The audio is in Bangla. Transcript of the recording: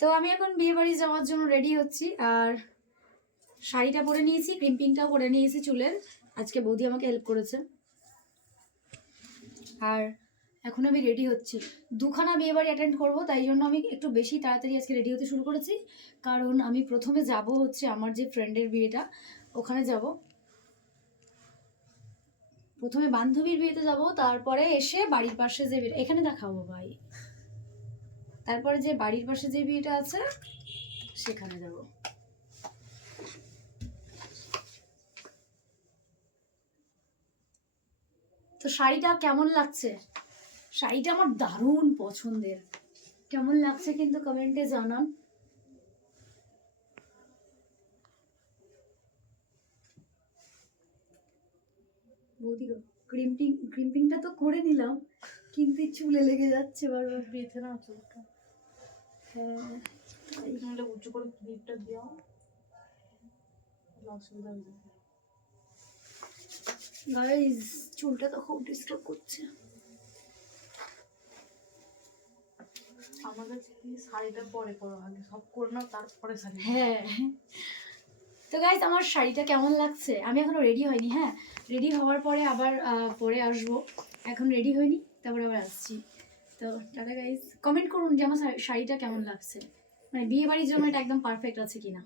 তো আমি এখন বিয়ে বাড়ি যাওয়ার জন্য রেডি হচ্ছি, আর শাড়িটা পরে নিয়েছি, ক্রিম্পিংটাও করে নিয়েছি চুলের। আজকে বৌদি আমাকে হেল্প করেছে। আর এখন আমি রেডি হচ্ছি, দুখানা বিয়ে বাড়ি অ্যাটেন্ড করবো, তাই জন্য আমি একটু বেশি তাড়াতাড়ি আজকে রেডি হতে শুরু করেছি। কারণ আমি প্রথমে যাব হচ্ছে আমার যে ফ্রেন্ডের বিয়েটা, ওখানে যাব। প্রথমে বান্ধবীর বিয়েতে যাব, তারপরে এসে বাড়ির পাশে যে বিয়েটা, এখানে দেখাবো ভাই, তারপরে যে বাড়ির পাশে যে বিয়েটা আছে সেখানে যাব। তো শাড়িটা কেমন লাগছে? শাড়িটা আমার দারুণ পছন্দের। কেমন লাগছে কিন্তু কমেন্টে জানান। বৌদি ক্রিম্পিংটা তো করে নিলাম, কিন্তু চুলে লেগে যাচ্ছে বারবার। বেঁধে না চুলটা। হ্যাঁ, তাহলে উঁচু করে ক্লিপটা দিও, অসুবিধা হবে না। গাইস চুলটা তো খুব ডিস্টার্ব করছে। আমাদের শাড়িটা পরে করো, আগে সব করে নাও তারপরে শাড়ি। হ্যাঁ, তো গাইস আমার শাড়িটা কেমন লাগছে? আমি এখনো রেডি হয়নি। হ্যাঁ, রেডি হওয়ার পরে আবার পরে আসবো। এখন রেডি হয়নি, তারপর আবার আসছি। তো টাটা গাইস, কমেন্ট করুন যে আমার শাড়িটা কেমন লাগছে, মানে বিয়ে বাড়ির জন্য এটা একদম পারফেক্ট আছে কিনা।